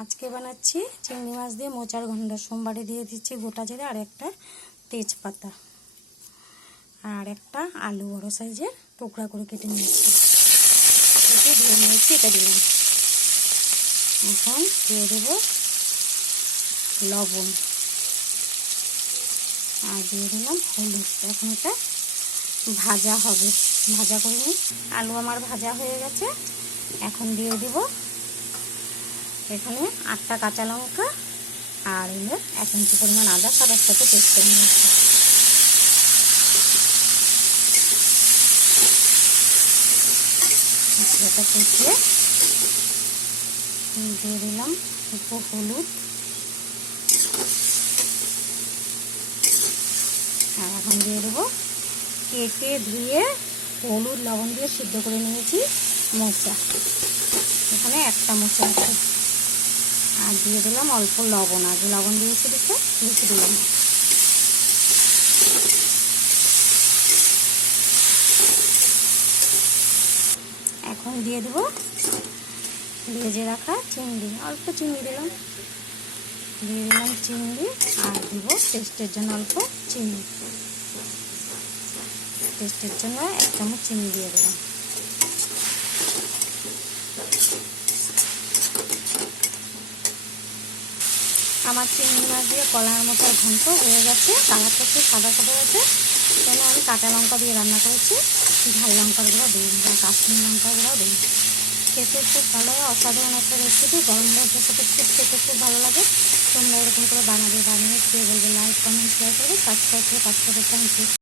আজকে বানাচ্ছি চিংড়ি মাছ দিয়ে মোচার ঘণ্ট। সোমবারে দিয়ে দিচ্ছি গোটা জিরে আর একটা তেজপাতা আর একটা আলু বড় সাইজের টুকরা করে কেটে নিয়েছি। কেটে ধুয়ে নিয়েছি, এটা দিলাম। এখন দিয়ে দেব লবণ আর দিয়ে দিলাম হলুদ। এখন এটা ভাজা হবে, ভাজা করে নিই। আলু আমার ভাজা হয়ে গেছে। এখন দিয়ে দেব এখানে 8টা কাঁচা লঙ্কা আর এর 1 ইঞ্চি পরিমাণ আদা সবার সাথে পেস্ট করে নিয়েছি। এটা কষিয়ে দিয়ে দিলাম একটু হলুদ আর এখন দিয়ে দেবো কেটে ধুয়ে হলুদ লবণ দিয়ে সিদ্ধ করে নিয়েছি মোচা। এখানে একটা মোচা আছে। আর দিয়ে দিলাম অল্প লবণ, আগে লবণ দিয়েছি দেখে বেশি দিলাম। এখন দিয়ে দেব ভেজে রাখা চিংড়ি, অল্প চিংড়ি দিলাম। দিয়ে দিলাম চিংড়ি আর দিব টেস্টের জন্য অল্প চিনি। টেস্টের জন্য 1 চামচ চিনি দিয়ে দিলাম। আমার চিংড়ি মাছ দিয়ে কলার মতো ঘন্ট হয়ে গেছে। কালারটা একটু সাদা সাদা হয়েছে, কেন আমি কাঁচা লঙ্কা দিয়ে রান্না করেছি। ঝাল লঙ্কার গুঁড়ো দিই বা কাশ্মীর লঙ্কার গুঁড়ো দিই। খেতে খুব ভালো হয়, অসাধারণ একটা রেসিপি। গরম ভাতের সাথে খুব খেতে খুব ভালো লাগে। তোমরা এরকম করে বানিয়ে খেয়ে বলবে। লাইক কমেন্ট শেয়ার করবে, সাবস্ক্রাইব করে পাশে থাকতে। Thank you.